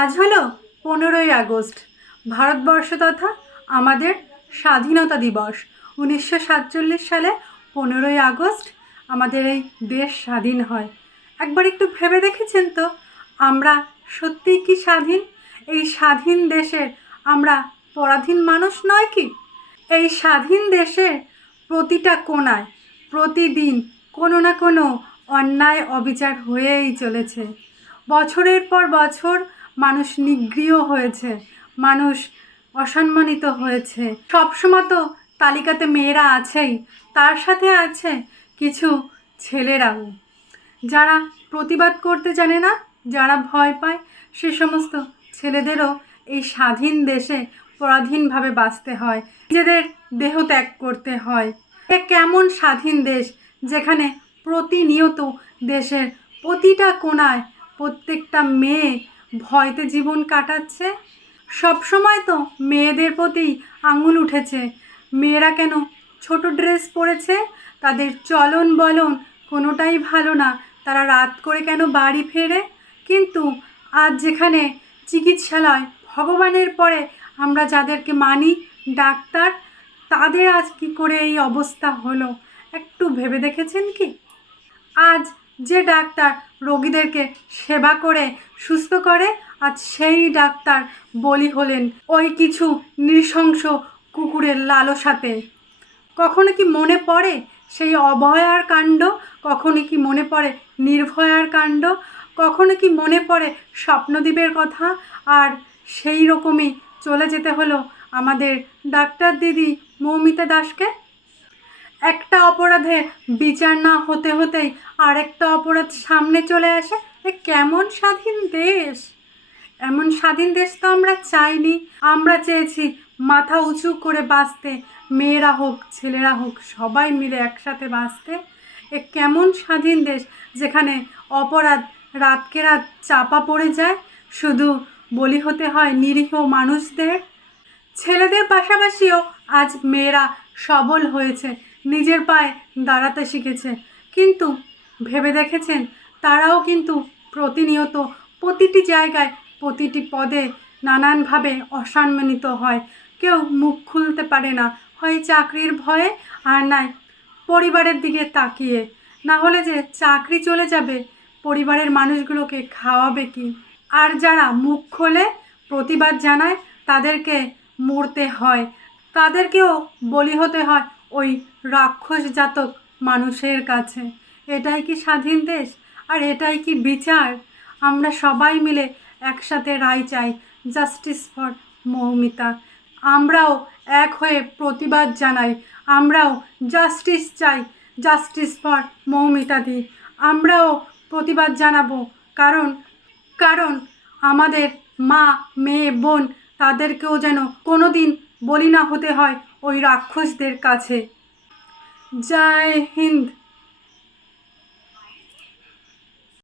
আজ হলো পনেরোই আগস্ট, ভারতবর্ষ তথা আমাদের স্বাধীনতা দিবস। উনিশশো সাতচল্লিশ সালে পনেরোই আগস্ট আমাদের এই দেশ স্বাধীন হয়। একবার একটু ভেবে দেখেছেন তো, আমরা সত্যিই কি স্বাধীন? এই স্বাধীন দেশের আমরা পরাধীন মানুষ নয় কি? এই স্বাধীন দেশের প্রতিটা কোণায় প্রতিদিন কোনো না কোনো অন্যায় অবিচার হয়েই চলেছে। বছরের পর বছর মানুষ নিগৃহ হয়েছে, মানুষ অসম্মানিত হয়েছে। সবসময় তো তালিকাতে মেয়েরা আছেই, তার সাথে আছে কিছু ছেলেরাও। যারা প্রতিবাদ করতে জানে না, যারা ভয় পায়, সে সমস্ত ছেলেদেরও এই স্বাধীন দেশে পরাধীনভাবে বাঁচতে হয়, নিজেদের দেহ ত্যাগ করতে হয়। এ কেমন স্বাধীন দেশ, যেখানে প্রতিনিয়ত দেশের প্রতিটা কোণায় প্রত্যেকটা মেয়ে ভয়তে জীবন কাটাচ্ছে। সবসময় তো মেয়েদের প্রতি আঙুল উঠেছে। মেয়েরা কেন ছোট ড্রেস পরেছে? তাদের চলন বলন কোনোটাই ভালো না। তারা রাত করে কেন বাড়ি ফেরে? কিন্তু আজ যেখানে চিকিৎসালয় ভগবানের পরে আমরা যাদেরকে মানি ডাক্তার, তাদের আজ কি করে এই অবস্থা হলো? একটু ভেবে দেখেছেন কি? আজ যে ডাক্তার রোগীদেরকে সেবা করে, সুস্থ করে, আজ সেই ডাক্তার বলি হলেন ওই কিছু নৃশংস কুকুরের লালসাতে। কখনো কি মনে পড়ে সেই অভয়ার কাণ্ড? কখনো কি মনে পড়ে নির্ভয়ার কাণ্ড? কখনো কি মনে পড়ে স্বপ্নদ্বীপের কথা? আর সেই রকমই চলে যেতে হলো আমাদের ডাক্তার দিদি মৌমিতা দাসকে। একটা অপরাধে বিচার না হতে হতেই আরেকটা অপরাধ সামনে চলে আসে। এ কেমন স্বাধীন দেশ? এমন স্বাধীন দেশ তো আমরা চাইনি। আমরা চেয়েছি মাথা উঁচু করে বাঁচতে। মেয়েরা হোক, ছেলেরা হোক, সবাই মিলে একসাথে বাঁচতে। এ কেমন স্বাধীন দেশ যেখানে অপরাধ রাতকে রাত চাপা পড়ে যায়। শুধু বলি হতে হয় নিরীহ মানুষদের। ছেলেদের পাশাপাশিও আজ মেয়েরা সবল হয়েছে। নিজের পায়ে দাঁড়াতে শিখেছে। কিন্তু ভেবে দেখেছেন, তারাও কিন্তু প্রতিনিয়ত প্রতিটি জায়গায় প্রতিটি পদে নানানভাবে অসম্মানিত হয়। কেউ মুখ খুলতে পারে না, হয় চাকরির ভয়ে আর নাই পরিবারের দিকে তাকিয়ে। না হলে যে চাকরি চলে যাবে, পরিবারের মানুষগুলোকে খাওয়াবে কি? আর যারা মুখ খোলে প্রতিবাদ জানায়, তাদেরকে মরতে হয়। তাদেরকেও বলি হতে হয় ওই রাক্ষস জাতক মানুষের কাছে। এটাই কি স্বাধীন দেশ? আর এটাই কি বিচার? আমরা সবাই মিলে একসাথে রায় চাই জাস্টিস ফর মৌমিতা। আমরাও এক হয়ে প্রতিবাদ জানাই। আমরাও জাস্টিস চাই জাস্টিস ফর মৌমিতা দি। আমরাও প্রতিবাদ জানাব, কারণ কারণ আমাদের মা, মেয়ে, বোন, তাদেরকেও যেন কোনো দিন বলি না হতে হয়। ওই রাক্ষসদের কাছে। জয় হিন্দ।